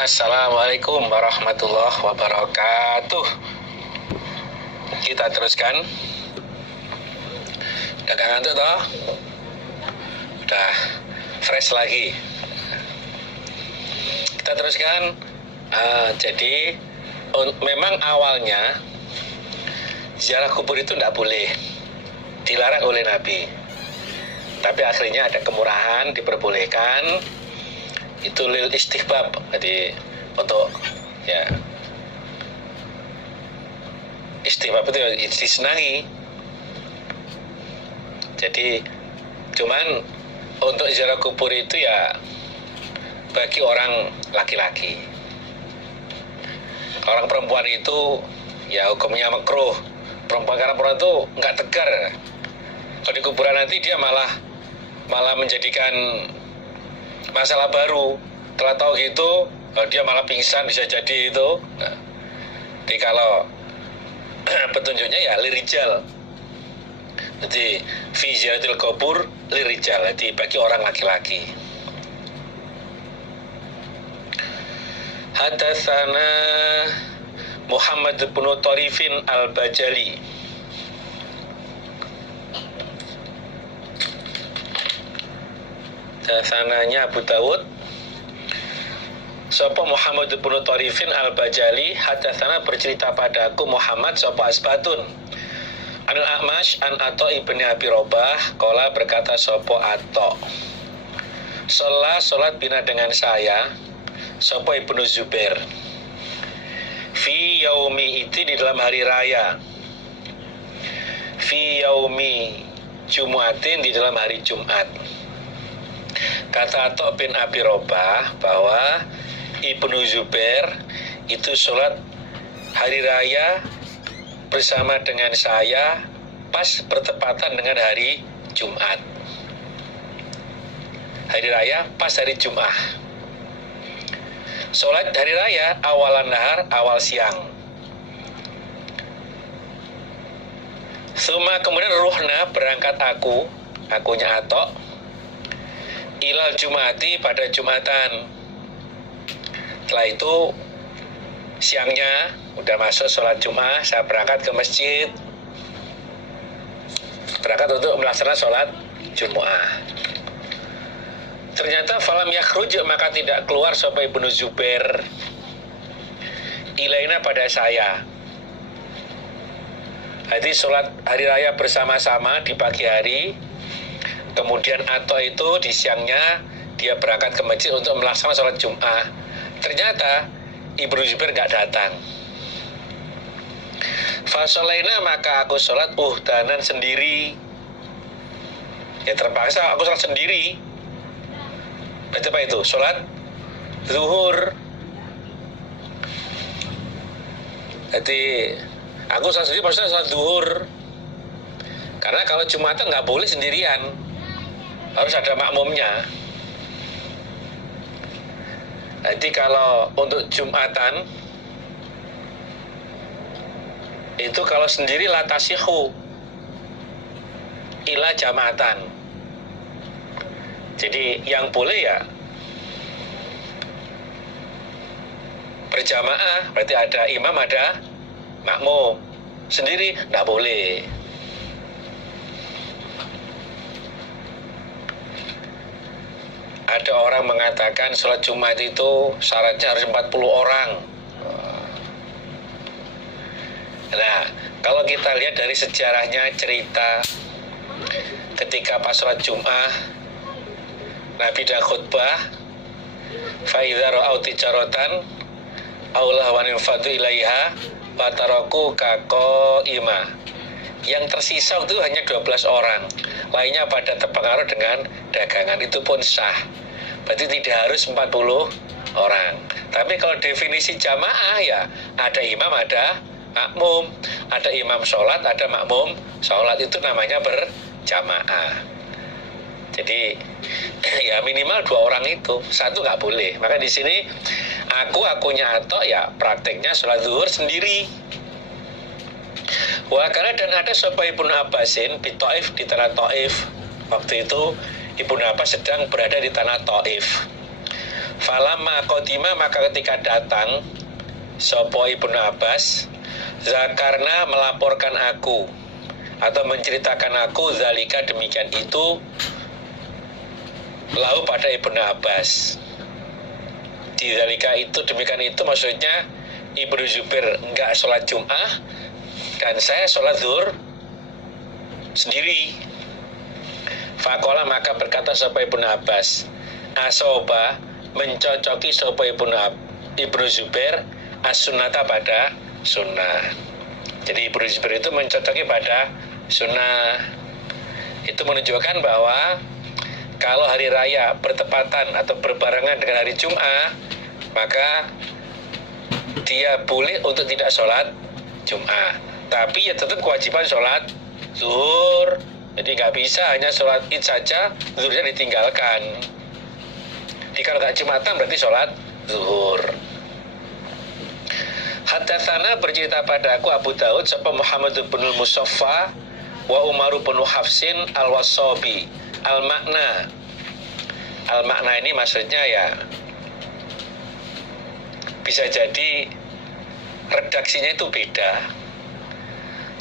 Assalamualaikum warahmatullahi wabarakatuh. Kita teruskan. Udah gak ngantuk toh? Udah fresh lagi. Kita teruskan. Jadi memang awalnya ziarah kubur itu tidak boleh, dilarang oleh Nabi. Tapi akhirnya ada kemurahan, diperbolehkan. Itu lil istihbab, jadi untuk ya istihbab itu disenangi. Jadi cuman untuk ziarah kubur itu ya bagi orang laki-laki. Orang perempuan itu ya hukumnya makruh. Karena perempuan itu nggak tegar. Kalau di kuburan nanti dia malah menjadikan masalah baru. Setelah tahu gitu, dia malah pingsan, bisa jadi itu. Nah, jadi kalau petunjuknya ya lirijal. Jadi fi ziyaratil kubur lirijal, jadi bagi orang laki-laki. Hadatsana Muhammad bin Tarifin al-Bajali. Sananya Abu Dawud. Sapa Muhammad bin Tarifin al-Bajali hadatsana bercerita padaku Muhammad sapa Asbatun Anil A'mash an Atha ibni Abi Robah qala berkata sapa Atha Salat bina dengan saya sapa Ibnu Zubair fi yaumi itu di dalam hari raya, fi yaumi Jumatin di dalam hari Jumat. Kata Atha bin Abi Robah bahwa Ibnu Zubair itu sholat hari raya bersama dengan saya pas bertepatan dengan hari Jumat. Hari raya pas hari Jumat. Sholat hari raya awalan nahar, awal siang. Suma kemudian ruhna berangkat akunya Atha ilal Jumati pada Jumatan. Setelah itu siangnya udah masuk sholat Jumat, saya berangkat ke masjid, berangkat untuk melaksanakan sholat Jumat. Ternyata falam yakhruj, maka tidak keluar sapa Ibnu Zubair ilaina pada saya. Jadi sholat hari raya bersama-sama di pagi hari, kemudian Atha itu di siangnya dia berangkat ke masjid untuk melaksanakan sholat Jumat. Ternyata Ibnu Zubair nggak datang. Fasolaina, maka aku sholat uhdanan sendiri. Ya terpaksa aku sholat sendiri. Berarti apa itu? Sholat zuhur. Jadi aku sholat sendiri, maksudnya sholat zuhur. Karena kalau Jumatan nggak boleh sendirian, harus ada makmumnya. Jadi kalau untuk Jumatan itu kalau sendiri la tasihu ila jamaatan. Jadi yang boleh ya berjamaah, berarti ada imam ada makmum. Sendiri nggak boleh. Ada orang mengatakan sholat Jumat itu syaratnya harus 40 orang. Nah, kalau kita lihat dari sejarahnya cerita ketika pas sholat Jumat, Nabi dan khutbah, fa'idha ra'au tijaratan Allah wa ninfadu ilaiha wa taraku kako ima. Yang tersisa itu hanya 12 orang, lainnya pada terpengaruh dengan dagangan, itu pun sah. Berarti tidak harus 40 orang. Tapi kalau definisi jamaah ya ada imam, ada makmum, ada imam sholat, ada makmum sholat, itu namanya berjamaah. Jadi ya minimal 2 orang itu, satu nggak boleh. Maka di sini akunya Atha ya prakteknya sholat zuhur sendiri. Wah, karena dan ada sahabat Ibnu Abbasin di Taif, di tanah Taif. Waktu itu Ibnu Abbas sedang berada di tanah Taif. Falamma qadima, maka ketika datang sapa Ibnu Abbas, zakarna melaporkan aku atau menceritakan aku zalika demikian itu lahu pada Ibnu Abbas. Di zalika itu demikian itu maksudnya Ibnu Zubair enggak sholat Jum'ah dan saya sholat zuhur sendiri. Fakola, maka berkata sapa Ibnu Abbas, asoba, mencocoki sapa Ibnu Zubair as-sunnata pada sunnah. Jadi Ibnu Zubair itu mencocoki pada sunnah. Itu menunjukkan bahwa kalau hari raya bertepatan atau berbarengan dengan hari Jum'ah, maka dia boleh untuk tidak sholat Jum'ah, tapi ya tetap kewajiban sholat zuhur. Jadi nggak bisa hanya sholat id saja, zuhurnya ditinggalkan. Jadi kalau nggak Jumatan berarti sholat zuhur. Hadatsana, bercerita padaku Abu Daud sapa Muhammad bin Musaffa wa Umar bin Hafsin al-Wasabi. Al-makna ini maksudnya ya bisa jadi redaksinya itu beda,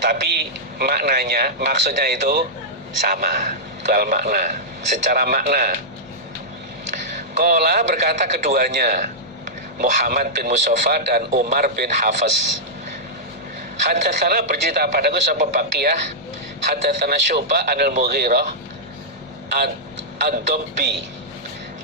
tapi maknanya, maksudnya itu sama. Itu al-makna, secara makna. Qala, berkata keduanya, Muhammad bin Musaffa dan Umar bin Hafs. Hadatsana, bercerita padaku sapa Baqiyah, hadatsana Syu'bah anil Mughirah ad-Dabbi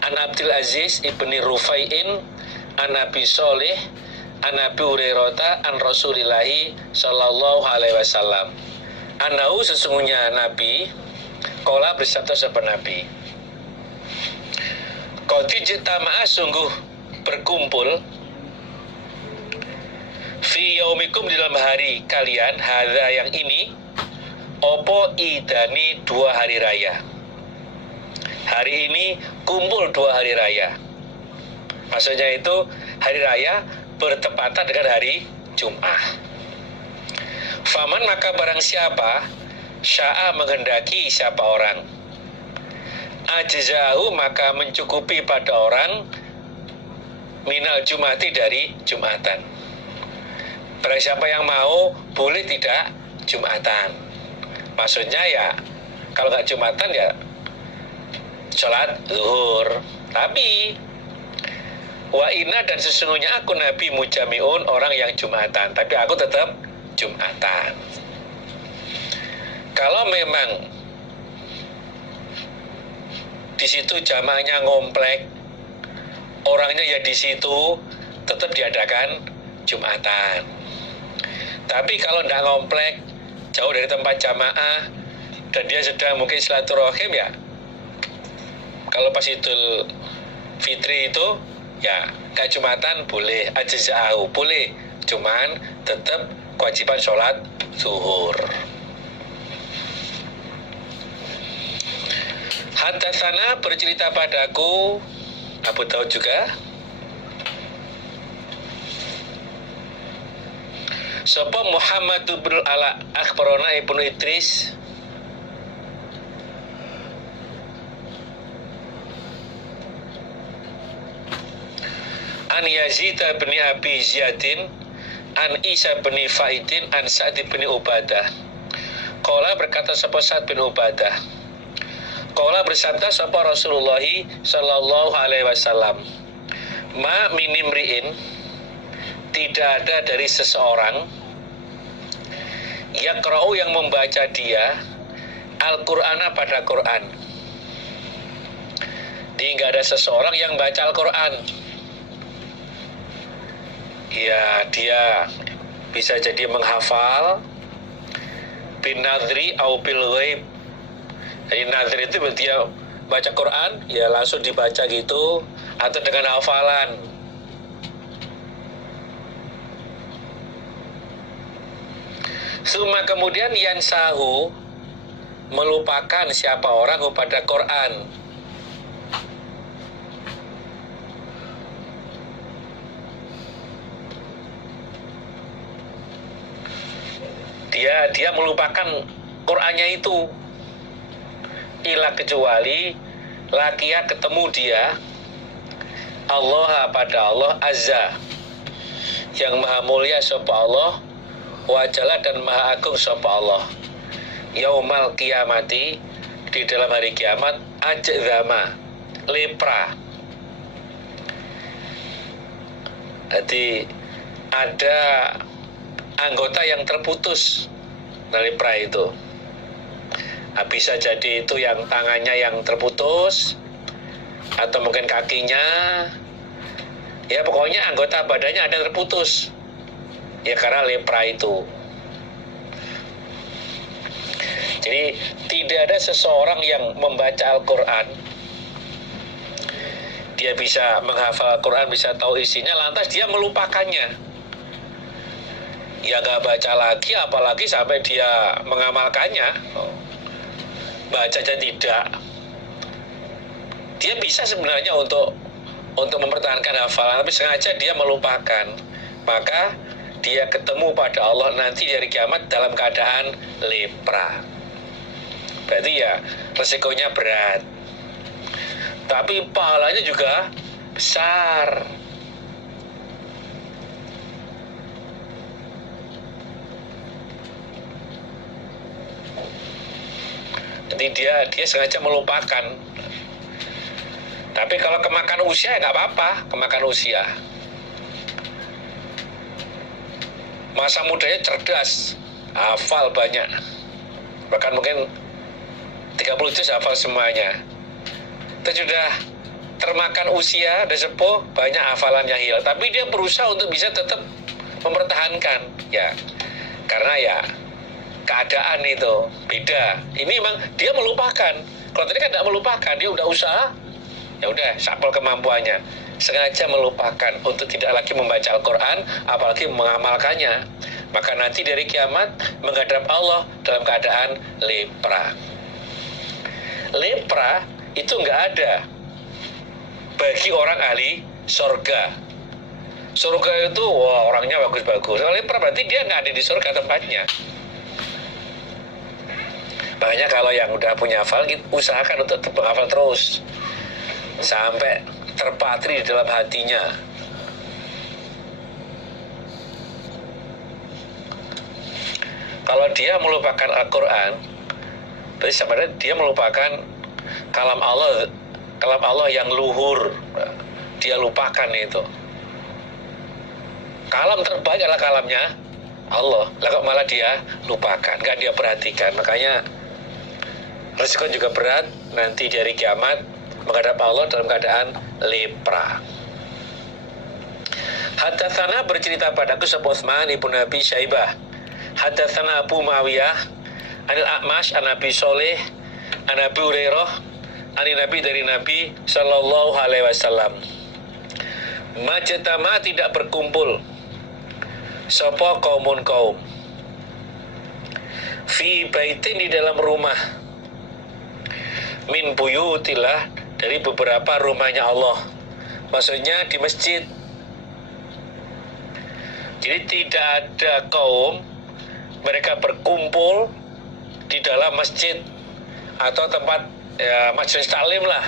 an Abdul Aziz ibni Rufai'in an Abi Shalih an Abi Hurairah an Rasulillahi sallallahu alaihi wasallam. Anahu, sesungguhnya Nabi, qala, bersabda sapa Nabi, qad ijtama'a, sungguh berkumpul, fi yaumikum, di dalam hari kalian, hadza yang ini, opo idani, dua hari raya. Hari ini kumpul dua hari raya. Maksudnya itu hari raya bertepatan dengan hari Jum'ah. Faman, maka barang siapa, sya'a, menghendaki siapa orang, ajzahu, maka mencukupi pada orang, minal Jum'ati, dari Jum'atan. Barang siapa yang mau, boleh tidak Jum'atan. Maksudnya ya kalau nggak Jum'atan ya sholat zuhur. Tapi wa inna, dan sesungguhnya aku Nabi mujamiun, orang yang Jum'atan, tapi aku tetap Jum'atan. Kalau memang di situ jamaahnya ngomplek, orangnya ya di situ, tetap diadakan Jum'atan. Tapi kalau tidak ngomplek, jauh dari tempat jamaah, dan dia sedang mungkin silaturahim, ya kalau pas Idul Fitri itu ya kayak Jumatan boleh, ajza'ahu boleh, cuman tetap kewajiban sholat zuhur. Hadatsana, bercerita padaku Abu Daud juga sapa Muhammad bin Ala akhbarana Ibnu Idris an Yazid bin Abi Ziyadin an Isa bin Faidin an Sa'd bin Ubadah. Qala, berkata sapa Sa'd bin Ubadah, qala, bersabda sapa Rasulullah sallallahu alaihi wasallam, ma minimriin, tidak ada dari seseorang, yaqra'u, yang membaca dia, Al-Qur'ana, pada Quran. Tidak ada seseorang yang baca Al-Quran. Ya, dia bisa jadi menghafal bin nadri au bil ghaib. Jadi nadri itu dia baca Quran, ya langsung dibaca gitu, atau dengan hafalan. Suma, kemudian yansahu, melupakan siapa orang kepada Quran. Dia melupakan Qur'annya itu, ila, kecuali lakia, ketemu dia, Allah pada Allah azza, yang maha mulia sapa Allah, wa jalla dan maha agung sapa Allah, yaumal kiamati, di dalam hari kiamat, ajzama, lepra. Jadi ada anggota yang terputus dari lepra itu. Nah, bisa jadi itu yang tangannya yang terputus, atau mungkin kakinya, ya pokoknya anggota badannya ada yang terputus, ya karena lepra itu. Jadi tidak ada seseorang yang membaca Al-Quran, dia bisa menghafal Al-Quran, bisa tahu isinya, lantas dia melupakannya. Ya gak baca lagi, apalagi sampai dia mengamalkannya. Baca aja tidak. Dia bisa sebenarnya untuk mempertahankan hafalan, tapi sengaja dia melupakan. Maka dia ketemu pada Allah nanti dari kiamat dalam keadaan lepra. Berarti ya resikonya berat, tapi pahalanya juga besar. Jadi dia sengaja melupakan. Tapi kalau kemakan usia ya nggak apa-apa, kemakan usia. Masa mudanya cerdas, hafal banyak, bahkan mungkin 30 juz hafal semuanya. Itu sudah termakan usia, udah sepuh, banyak hafalannya hilang. Tapi dia berusaha untuk bisa tetap mempertahankan, ya, karena ya keadaan itu beda. Ini memang dia melupakan. Kalau tadi kan tidak melupakan, dia udah usaha, ya udah sapel kemampuannya, sengaja melupakan untuk tidak lagi membaca Al-Quran, apalagi mengamalkannya. Maka nanti dari kiamat menghadap Allah dalam keadaan lepra. Lepra itu nggak ada bagi orang ahli surga. Surga itu wah orangnya bagus-bagus. Kalau lepra berarti dia nggak ada di surga tempatnya. Makanya kalau yang udah punya hafal, usahakan untuk menghafal terus sampai terpatri di dalam hatinya. Kalau dia melupakan Al-Quran, berarti sebenarnya dia melupakan kalam Allah yang luhur. Dia lupakan itu. Kalam terbaik adalah kalamnya Allah. Lah kok malah dia lupakan, nggak dia perhatikan. Makanya resiko juga berat nanti dari kiamat menghadap Allah dalam keadaan lepra. Hadatsana bercerita padaku sapa Utsman ibnu Abi Syaibah. Hadatsana Abu Muawiyah anil A'mash an Nabi Shalih an Abi Hurairah ani Nabi dari Nabi sallallahu alaihi wasallam. Majtama tidak berkumpul sapa kaumun kaum fi baitin di dalam rumah min buyutillah dari beberapa rumahnya Allah, maksudnya di masjid. Jadi tidak ada kaum mereka berkumpul di dalam masjid atau tempat ya, majelis taklim lah.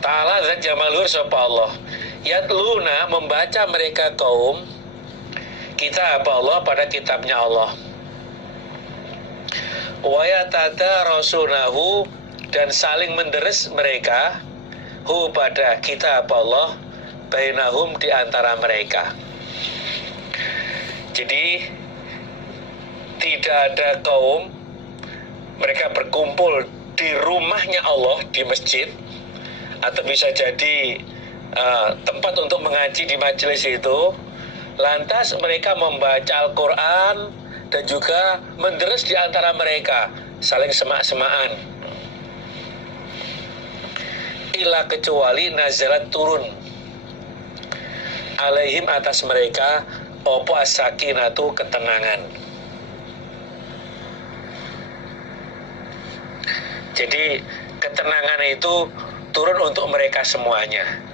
Ta'ala dan jamalur sapa Allah, yatluna membaca mereka kaum kitab Allah pada kitabnya Allah, wa yatadarasunahu dan saling menderes mereka hu pada kitab Allah bainahum di antara mereka. Jadi tidak ada kaum mereka berkumpul di rumahnya Allah di masjid, atau bisa jadi tempat untuk mengaji di majelis itu, lantas mereka membaca Al-Quran dan juga menderes di antara mereka, saling semak-semakan. Ila kecuali nazalat turun alaihim atas mereka opo as-sakinatu ketenangan. Jadi ketenangan itu turun untuk mereka semuanya.